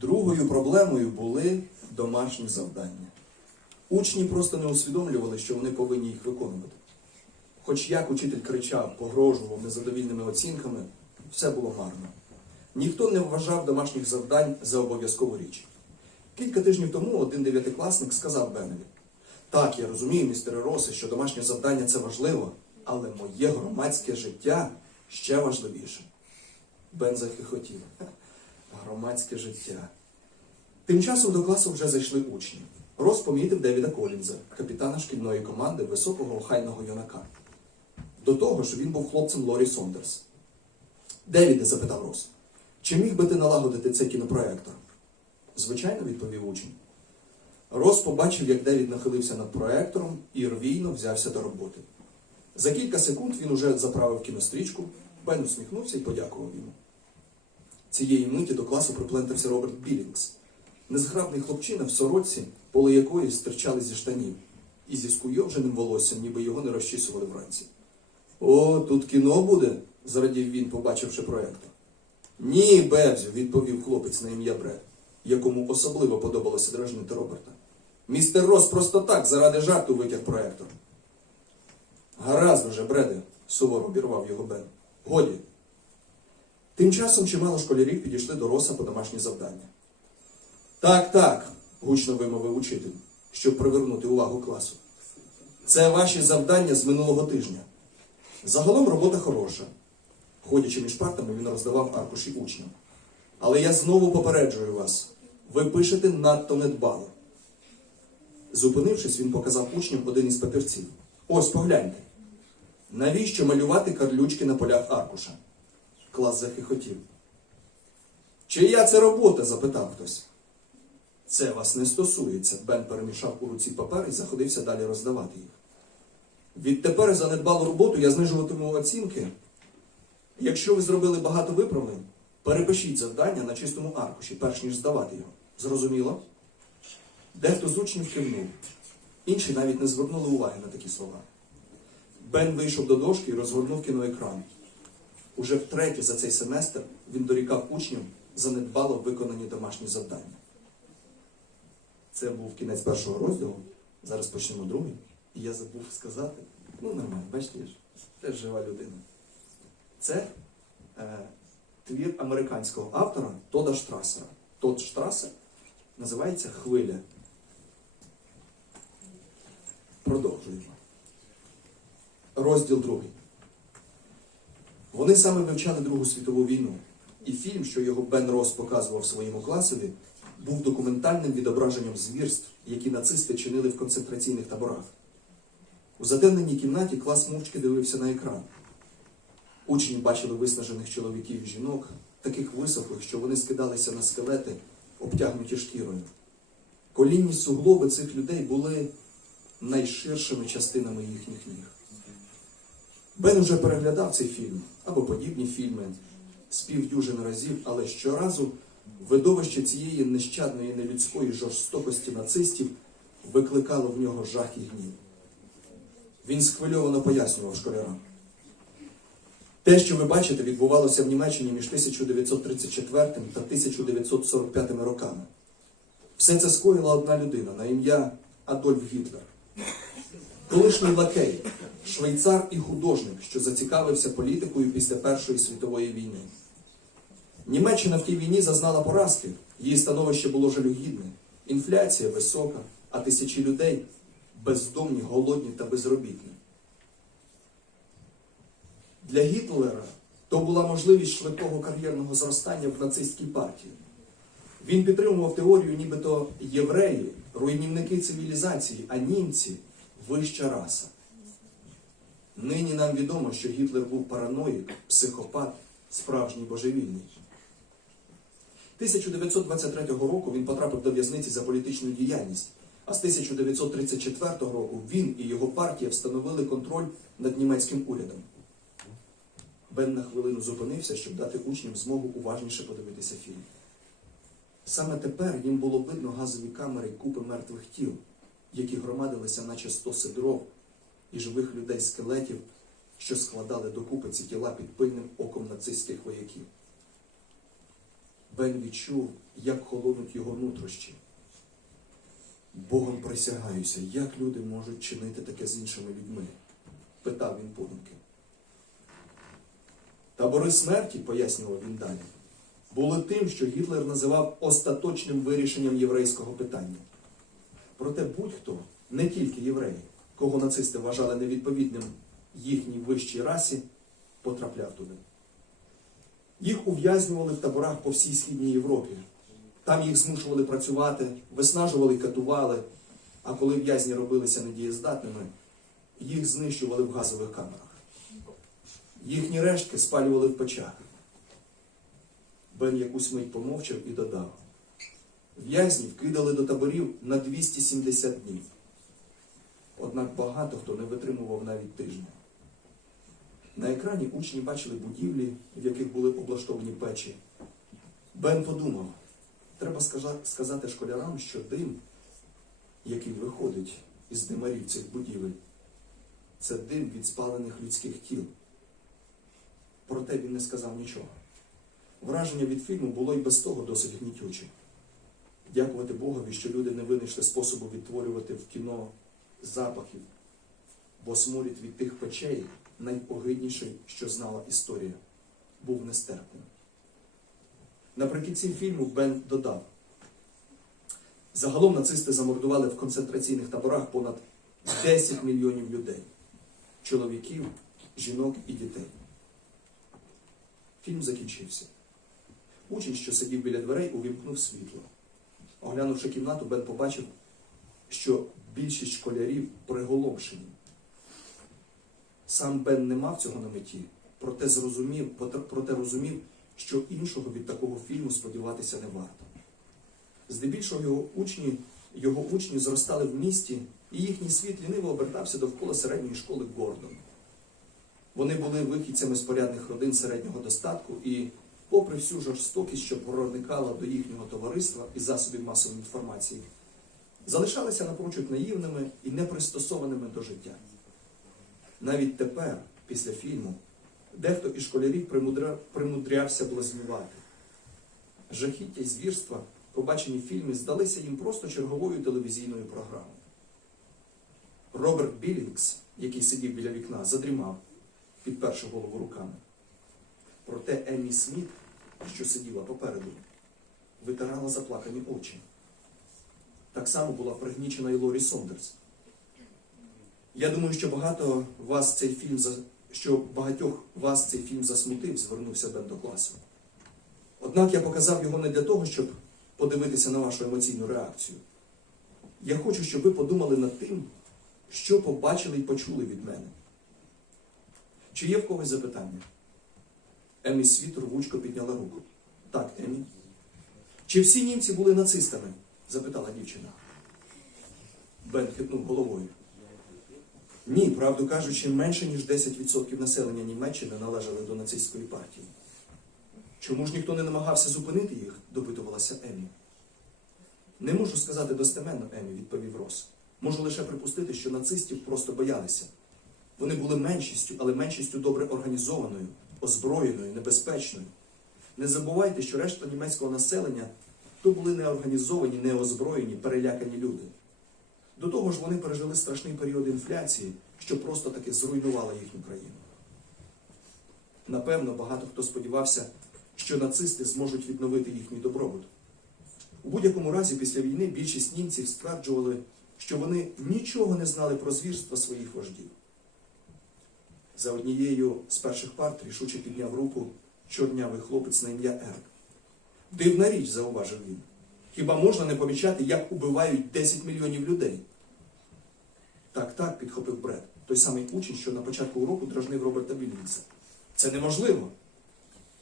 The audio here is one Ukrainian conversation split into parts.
Другою проблемою були домашні завдання. Учні просто не усвідомлювали, що вони повинні їх виконувати. Хоч як учитель кричав, погрожував незадовільними оцінками, все було марно. Ніхто не вважав домашніх завдань за обов'язкову річ. Кілька тижнів тому один дев'ятикласник сказав Бенові: Так, я розумію, містере Росе, що домашнє завдання це важливо, але моє громадське життя ще важливіше. Бен захихотів. Громадське життя. Тим часом до класу вже зайшли учні. Рос помітив Девіда Колінза, капітана шкільної команди високого охайного юнака. До того ж, він був хлопцем Лорі Сондерс. Девіде, запитав Рос, чи міг би ти налагодити цей кінопроектор? Звичайно, відповів учень. Рос побачив, як Девід нахилився над проектором і рвійно взявся до роботи. За кілька секунд він уже заправив кінострічку, Бен усміхнувся і подякував йому. Цієї миті до класу приплентався Роберт Білінгс, незграбний хлопчина в сорочці, поли якої стирчали зі штанів, і зі скуйовженим волоссям, ніби його не розчісували вранці. О, тут кіно буде? зрадів він, побачивши проектор. Ні, Бевзю, відповів хлопець на ім'я Бред, якому особливо подобалося дражнити Роберта. Містер Рос просто так, заради жарту витяг проектор. Гаразд уже, Бреде, суворо обірвав його Бен. Годі. Тим часом чимало школярів підійшли до Роса по домашні завдання. Так, так, гучно вимовив учитель, щоб привернути увагу класу. Це ваші завдання з минулого тижня. Загалом робота хороша. Ходячи між партами, він роздавав аркуші учням. Але я знову попереджую вас: ви пишете надто недбало. Зупинившись, він показав учням один із папірців. Ось погляньте. Навіщо малювати карлючки на полях аркуша? Клас захихотів. Чия це робота? запитав хтось. Це вас не стосується. Бен перемішав у руці папер і заходився далі роздавати їх. Відтепер за недбалу роботу я знижуватиму оцінки. Якщо ви зробили багато виправлень, перепишіть завдання на чистому аркуші, перш ніж здавати його. Зрозуміло? Дехто з учнів кивнув, інші навіть не звернули уваги на такі слова. Бен вийшов до дошки і розгорнув кіноекран. Уже втретє за цей семестр він дорікав учням за недбало виконані домашні завдання. Це був кінець першого розділу. Зараз почнемо другий. І я забув сказати. Ну, нормально, бачите, теж жива людина. Це е, твір американського автора Тода Штрасера. Тод Штрасер називається Хвиля. Продовжуємо. Розділ другий. Вони саме вивчали Другу світову війну, і фільм, що його Бен Рос показував своєму класові, був документальним відображенням звірств, які нацисти чинили в концентраційних таборах. У затемненій кімнаті клас мовчки дивився на екран. Учні бачили виснажених чоловіків і жінок, таких висохлих, що вони скидалися на скелети, обтягнуті шкірою. Колінні суглоби цих людей були найширшими частинами їхніх ніг. Бен уже переглядав цей фільм або подібні фільми з півдюжин разів, але щоразу видовище цієї нещадної нелюдської жорстокості нацистів викликало в нього жах і гнів. Він схвильовано пояснював школярам. Те, що ви бачите, відбувалося в Німеччині між 1934 та 1945 роками. Все це скоїла одна людина на ім'я Адольф Гітлер. Колишній лакей, швейцар і художник, що зацікавився політикою після Першої світової війни. Німеччина в тій війні зазнала поразки, її становище було жалюгідне, інфляція висока, а тисячі людей бездомні, голодні та безробітні. Для Гітлера то була можливість швидкого кар'єрного зростання в нацистській партії. Він підтримував теорію, нібито євреї, руйнівники цивілізації, а німці вища раса. Нині нам відомо, що Гітлер був параноїк, психопат, справжній божевільний. 1923 року він потрапив до в'язниці за політичну діяльність, а з 1934 року він і його партія встановили контроль над німецьким урядом. Бен на хвилину зупинився, щоб дати учням змогу уважніше подивитися фільм. Саме тепер їм було видно газові камери й купи мертвих тіл, які громадилися, наче стоси дров, і живих людей скелетів, що складали докупи ці тіла під пильним оком нацистських вояків. Бен відчув, як холонуть його нутрощі. Богом присягаюся, як люди можуть чинити таке з іншими людьми? питав він подумки. Табори смерті, пояснював він далі, були тим, що Гітлер називав остаточним вирішенням єврейського питання. Проте будь-хто, не тільки євреї, кого нацисти вважали невідповідним їхній вищій расі, потрапляв туди. Їх ув'язнювали в таборах по всій східній Європі. Там їх змушували працювати, виснажували і катували, а коли в'язні робилися недієздатними, їх знищували в газових камерах. Їхні рештки спалювали в печах. Бен якусь мить помовчав і додав. В'язнів кидали до таборів на 270 днів. Однак багато хто не витримував навіть тижня. На екрані учні бачили будівлі, в яких були облаштовані печі. Бен подумав, треба сказати школярам, що дим, який виходить із димарів цих будівель, це дим від спалених людських тіл. Проте він не сказав нічого. Враження від фільму було й без того досить гнітюче. Дякувати Богові, що люди не винайшли способу відтворювати в кіно запахів, бо сморід від тих печей, найпогидніший, що знала історія, був нестерпним. Наприкінці фільму Бен додав: загалом нацисти замордували в концентраційних таборах понад 10 мільйонів людей чоловіків, жінок і дітей. Фільм закінчився. Учень, що сидів біля дверей, увімкнув світло. Оглянувши кімнату, Бен побачив, що більшість школярів приголомшені. Сам Бен не мав цього на меті, проте зрозумів, проте розумів, що іншого від такого фільму сподіватися не варто. Здебільшого його учні, його учні зростали в місті, і їхній світ ліниво обертався довкола середньої школи Гордон. Вони були вихідцями з порядних родин середнього достатку і, попри всю жорстокість, що проникала до їхнього товариства і засобів масової інформації, залишалися напрочуд наївними і непристосованими до життя. Навіть тепер, після фільму, дехто із школярів примудря... примудрявся блазнювати. Жахіття й звірства, побачені в фільмі, здалися їм просто черговою телевізійною програмою. Роберт Білінгс, який сидів біля вікна, задрімав, підперши голову руками. Проте Еммі Сміт, що сиділа попереду, витирала заплакані очі. Так само була пригнічена і Лорі Сондерс. Я думаю, що багато вас цей фільм що багатьох вас цей фільм засмутив, звернувся Бен до класу. Однак я показав його не для того, щоб подивитися на вашу емоційну реакцію. Я хочу, щоб ви подумали над тим, що побачили і почули від мене. Чи є в когось запитання? Емі Світ рвучко підняла руку. Так, Емі. Чи всі німці були нацистами? запитала дівчина. Бен хитнув головою. Ні, правду кажучи, менше ніж 10% населення Німеччини належали до нацистської партії. Чому ж ніхто не намагався зупинити їх? допитувалася Емі. Не можу сказати достеменно, Емі, відповів Рос. Можу лише припустити, що нацистів просто боялися. Вони були меншістю, але меншістю добре організованою, озброєною, небезпечною. Не забувайте, що решта німецького населення то були неорганізовані, неозброєні, перелякані люди. До того ж, вони пережили страшний період інфляції, що просто таки зруйнувала їхню країну. Напевно, багато хто сподівався, що нацисти зможуть відновити їхній добробут. У будь-якому разі, після війни більшість німців стверджували, що вони нічого не знали про звірства своїх вождів. За однією з перших парт рішуче підняв руку чорнявий хлопець на ім'я Ерк. Дивна річ, зауважив він. Хіба можна не помічати, як убивають 10 мільйонів людей? Так, так, підхопив Бред, той самий учень, що на початку уроку дражнив Роберта Біллінса. Це неможливо.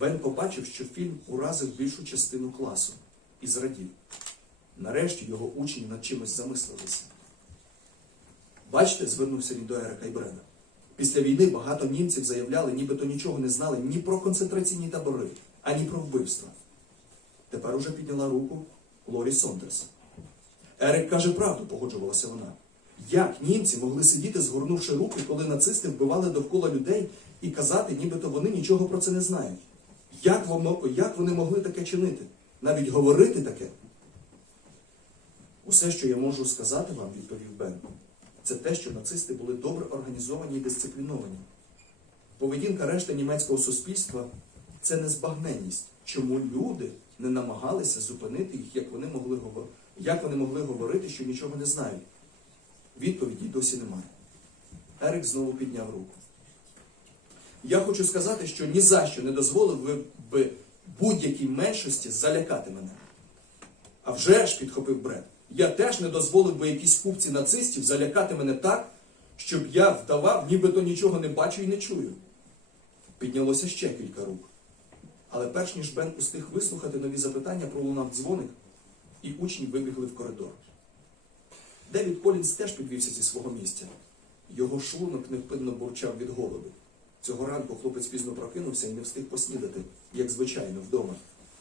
Бен побачив, що фільм уразив більшу частину класу і зрадів. Нарешті його учні над чимось замислилися. Бачите, звернувся він до Ерика і Бреда. Після війни багато німців заявляли, нібито нічого не знали ні про концентраційні табори, ані про вбивства. Тепер уже підняла руку Лорі Сондерс. Ерик каже правду, погоджувалася вона. Як німці могли сидіти, згорнувши руки, коли нацисти вбивали довкола людей і казати, нібито вони нічого про це не знають? Як, воно, як вони могли таке чинити? Навіть говорити таке. Усе, що я можу сказати вам, відповів Бен, це те, що нацисти були добре організовані і дисципліновані. Поведінка решти німецького суспільства це незбагненність, чому люди не намагалися зупинити їх, як вони могли, говор- як вони могли говорити, що нічого не знають. Відповіді досі немає. Ерик знову підняв руку. Я хочу сказати, що ні за що не дозволив би будь-якій меншості залякати мене. А вже ж підхопив Бред. Я теж не дозволив би якійсь купці нацистів залякати мене так, щоб я вдавав, нібито нічого не бачу і не чую. Піднялося ще кілька рук. Але перш ніж Бен устиг вислухати нові запитання, пролунав дзвоник, і учні вибігли в коридор. Девід Колінс теж підвівся зі свого місця. Його шлунок невпинно бурчав від голоду. Цього ранку хлопець пізно прокинувся і не встиг поснідати, як звичайно, вдома,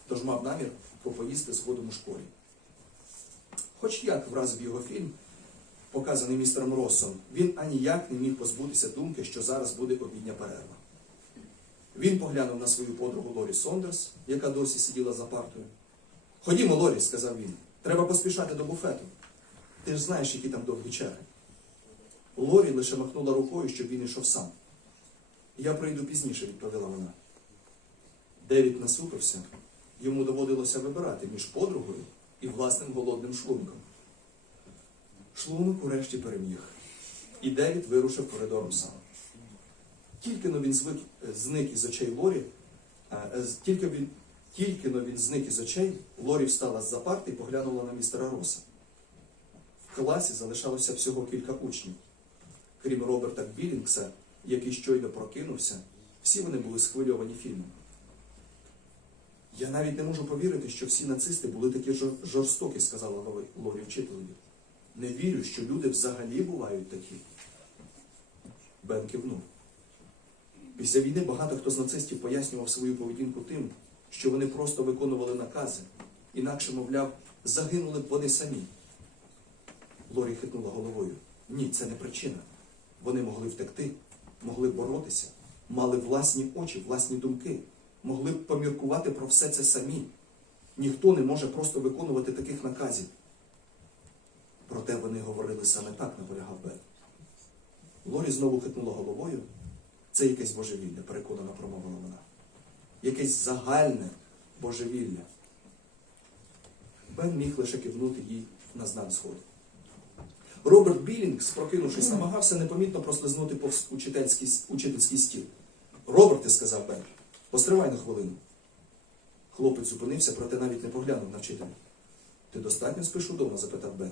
тож мав намір попоїсти згодом у школі. Хоч як вразив його фільм, показаний містером Россом, він аніяк не міг позбутися думки, що зараз буде обідня перерва. Він поглянув на свою подругу Лорі Сондерс, яка досі сиділа за партою. Ходімо, Лорі, сказав він, треба поспішати до буфету. Ти ж знаєш, які там довгі черги. Лорі лише махнула рукою, щоб він йшов сам. Я прийду пізніше, відповіла вона. Девід насупився. Йому доводилося вибирати між подругою і власним голодним шлунком. Шлунок урешті переміг, і Девід вирушив коридором сам. Тільки но він звик, е, зник із очей Лорі, е, е, тільки він, тільки но він зник із очей, Лорі встала з-за парти і поглянула на містера Роса. В класі залишалося всього кілька учнів. Крім Роберта Білінгса, який щойно прокинувся, всі вони були схвильовані фільмом. Я навіть не можу повірити, що всі нацисти були такі жорстокі, сказала Лорі вчителеві. Не вірю, що люди взагалі бувають такі. Бен кивнув. Після війни багато хто з нацистів пояснював свою поведінку тим, що вони просто виконували накази, інакше, мовляв, загинули б вони самі. Лорі хитнула головою. Ні, це не причина. Вони могли втекти, могли боротися, мали власні очі, власні думки, могли б поміркувати про все це самі. Ніхто не може просто виконувати таких наказів. Проте вони говорили саме так, наполягав Бен. Лорі знову хитнула головою. Це якесь божевілля, переконано промовила вона. Якесь загальне божевілля. Бен міг лише кивнути їй на знак згоди. Роберт Білінгс, прокинувшись, намагався непомітно прослизнути повз учительський, учительський стіл. Роберте, сказав Бен, постривай на хвилину. Хлопець зупинився, проте навіть не поглянув на вчителя. Ти достатньо спиш удома? запитав Бен.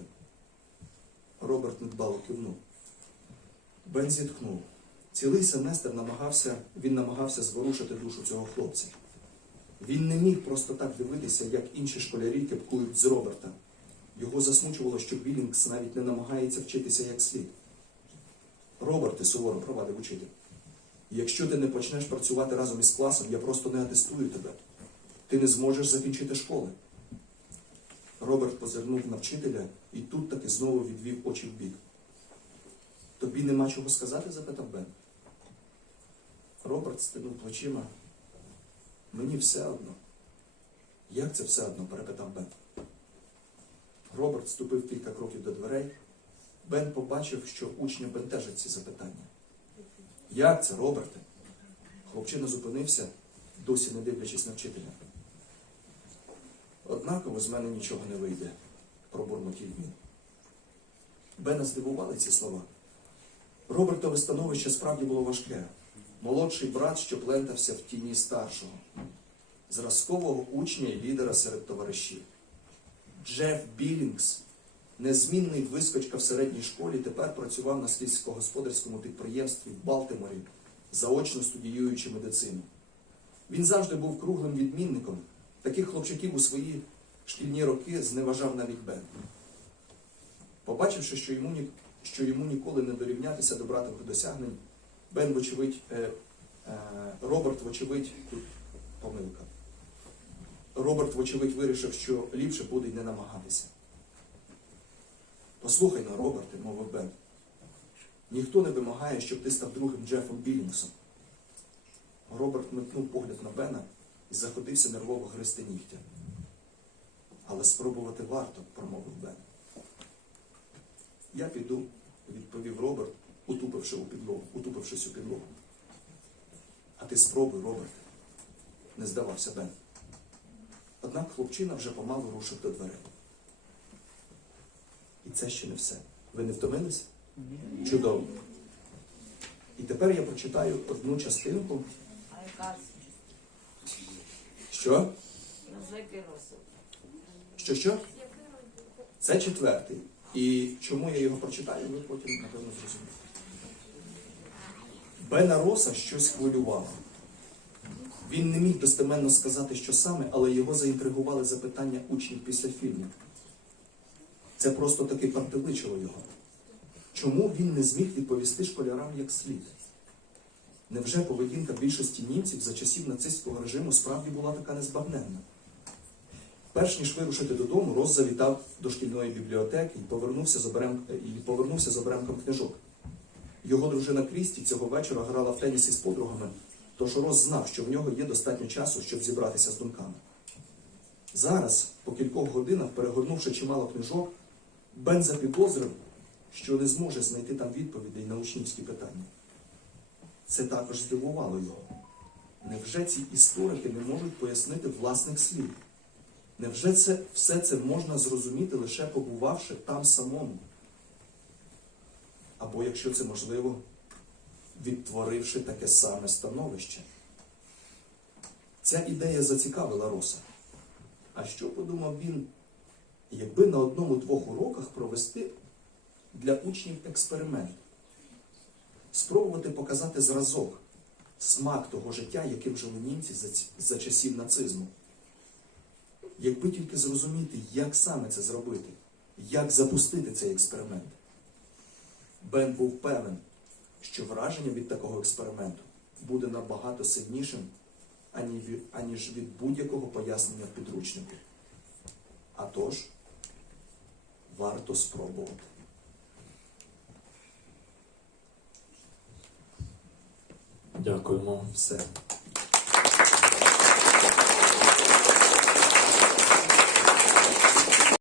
Роберт недбало кивнув. Бен зітхнув. Цілий семестр намагався, він намагався зворушити душу цього хлопця. Він не міг просто так дивитися, як інші школярі кепкують з Роберта. Його засмучувало, що Білінгс навіть не намагається вчитися як слід. Роберте, суворо провадив учитель. Якщо ти не почнеш працювати разом із класом, я просто не атестую тебе. Ти не зможеш закінчити школи. Роберт позирнув на вчителя і тут таки знову відвів очі вбік. Тобі нема чого сказати? запитав Бен. Роберт стинув плечима. Мені все одно. Як це все одно? перепитав Бен. Роберт ступив кілька кроків до дверей. Бен побачив, що учня бентежить ці запитання. Як це, Роберте? Хлопчина зупинився, досі не дивлячись на вчителя. Однаково з мене нічого не вийде, пробурмотів він. Бена здивували ці слова. Робертове становище справді було важке. Молодший брат, що плентався в тіні старшого, зразкового учня і лідера серед товаришів. Джеф Білінгс, незмінний вискочка в середній школі, тепер працював на сільськогосподарському підприємстві в Балтиморі, заочно студіюючи медицину. Він завжди був круглим відмінником. Таких хлопчаків у свої шкільні роки зневажав навіть Бен. Побачивши, що йому, що йому ніколи не дорівнятися до братових досягнень, Бен, вочевидь, е, е, Роберт, вочевидь, тут помилка. Роберт, вочевидь, вирішив, що ліпше буде й не намагатися. Послухай на, Роберте, мовив Бен. Ніхто не вимагає, щоб ти став другим Джефом Білінгсом. Роберт метнув погляд на Бена і заходився нервово гристи нігтя. Але спробувати варто, промовив Бен. Я піду, відповів Роберт, утупивши у підлогу, утупившись у підлогу. А ти спробуй, Роберт, не здавався Бен. Однак хлопчина вже помалу рушив до дверей. І це ще не все. Ви не втомились? Чудово. І тепер я прочитаю одну частинку. Що? розсуд? Що що? Це четвертий. І чому я його прочитаю, ви потім, напевно, зрозумієте. Бена Роса щось хвилювало. Він не міг достеменно сказати, що саме, але його заінтригували запитання учнів після фільму. Це просто таки пантеличило його. Чому він не зміг відповісти школярам як слід? Невже поведінка більшості німців за часів нацистського режиму справді була така незбагненна? Перш ніж вирушити додому, Рос завітав до шкільної бібліотеки і повернувся з, обремком книжок. Його дружина Крісті цього вечора грала в теніс із подругами, тож Рос знав, що в нього є достатньо часу, щоб зібратися з думками. Зараз, по кількох годинах, перегорнувши чимало книжок, Бен запідозрив, що не зможе знайти там відповідей на учнівські питання. Це також здивувало його. Невже ці історики не можуть пояснити власних слів? Невже це все це можна зрозуміти лише побувавши там самому? Або, якщо це можливо, відтворивши таке саме становище? Ця ідея зацікавила Роса. А що подумав він, якби на одному-двох уроках провести для учнів експеримент? Спробувати показати зразок, смак того життя, яким жили німці за, за часів нацизму. Якби тільки зрозуміти, як саме це зробити, як запустити цей експеримент. Бен був певен, що враження від такого експерименту буде набагато сильнішим, аніж від будь-якого пояснення в підручнику. А тож, варто спробувати. Дякуємо. Все.